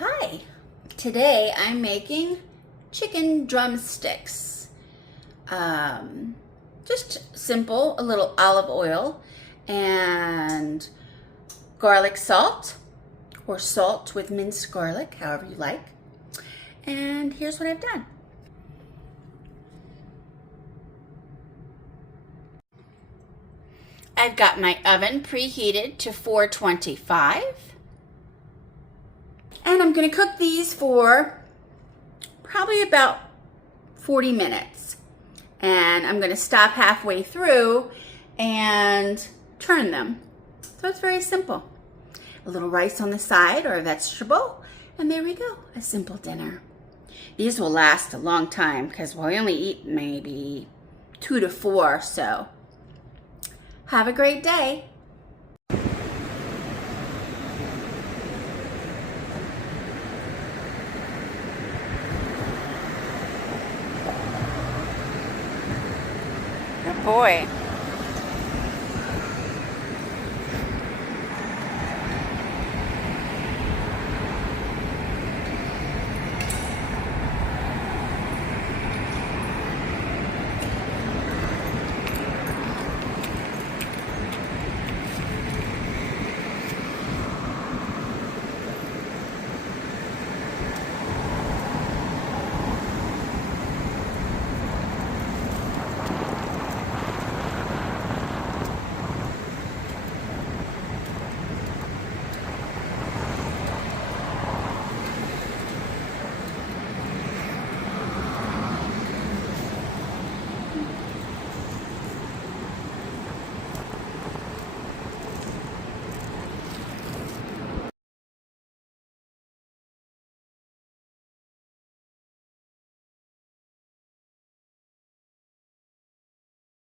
Hi, today I'm making chicken drumsticks. Just simple, a little olive oil and garlic salt or salt with minced garlic, however you like. And here's what I've done. I've got my oven preheated to 425. And I'm going to cook these for probably about 40 minutes. And I'm going to stop halfway through and turn them. So it's very simple. A little rice on the side or a vegetable, and there we go, a simple dinner. These will last a long time because we'll only eat maybe 2 to 4, so have a great day. Good boy.